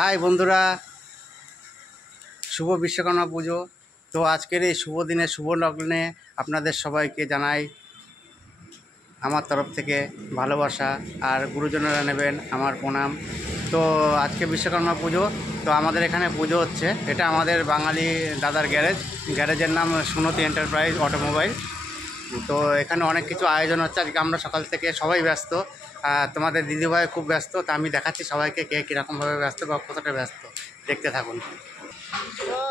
High বন্ধুরা, শুভ বিশ্বকর্মা পুজো। তো আজকের এই শুভ দিনে শুভ লগ্নে আপনাদের সবাইকে জানাই আমার তরফ থেকে ভালোবাসা, আর গুরুজনেরা নেবেন আমার প্রণাম। তো আজকে বিশ্বকর্মা পুজো, তো আমাদের এখানে পুজো হচ্ছে। এটা আমাদের বাঙালি দাদার গ্যারেজের নাম সুনতি এন্টারপ্রাইজ অটোমোবাইল। তো এখানে অনেক কিছু আয়োজন হচ্ছে। আজকে আমরা সকাল থেকে সবাই ব্যস্ত, তোমাদের দিদিভাই খুব ব্যস্ত। তা আমি দেখাচ্ছি সবাইকে কে কীরকমভাবে ব্যস্ত বা কতটা ব্যস্ত, দেখতে থাকুন।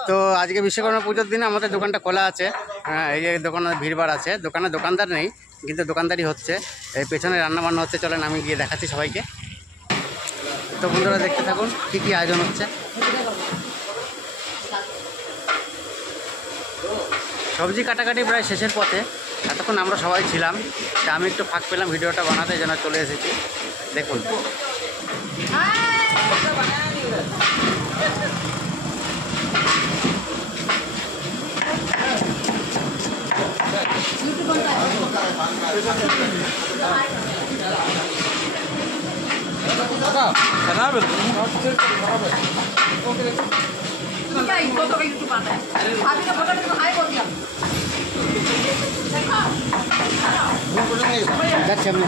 তো আজকে বিশ্বকর্মা পুজোর দিনে আমাদের দোকানটা খোলা আছে। এই যে দোকানে ভিড়ভাড় আছে, দোকানে দোকানদার নেই কিন্তু দোকানদারি হচ্ছে। এই পেছনে রান্নাবান্না হচ্ছে, চলেন আমি গিয়ে দেখাচ্ছি সবাইকে। তো বন্ধুরা দেখতে থাকুন কী কী আয়োজন হচ্ছে। সবজি কাটাকাটি প্রায় শেষের পথে, এতক্ষণ আমরা সবাই ছিলাম। তা আমি একটু ফাঁক পেলাম ভিডিওটা বানাতে, যেন চলে এসেছি। দেখুন যাচ্ছি আমি।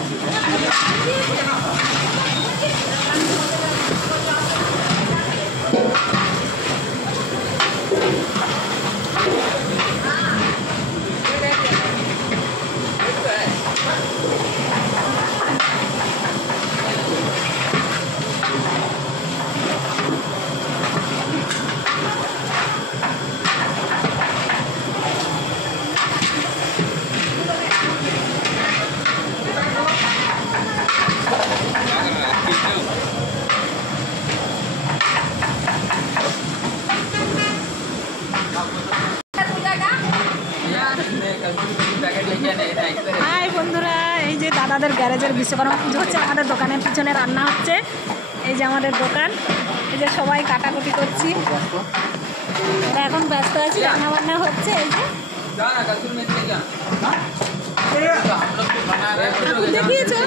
হাই বন্ধুরা, এই যে দাদাদের গ্যারেজের বিশ্বকর্মা পুজো হচ্ছে। আমাদের দোকানের পিছনে রান্না হচ্ছে। এই যে আমাদের দোকান, এই যে সবাই কাটাকুটি করছি। আমরা এখন ব্যস্ত আছি, রান্না বান্না হচ্ছে। এই যে দেখিয়েছো।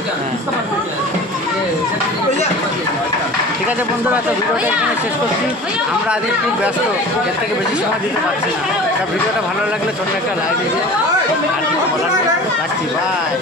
ঠিক আছে বন্ধুরা, তো ভিডিওটা এখানে শেষ করছি। আমরা আজ একটু ব্যস্ত, এর থেকে বেশি সময় দিতে পারছি না। তা ভিডিওটা ভালো লাগলে ছোট্ট একটা লাইক দিয়ে আর কিছু বলার নেই। রাখছি, বাই।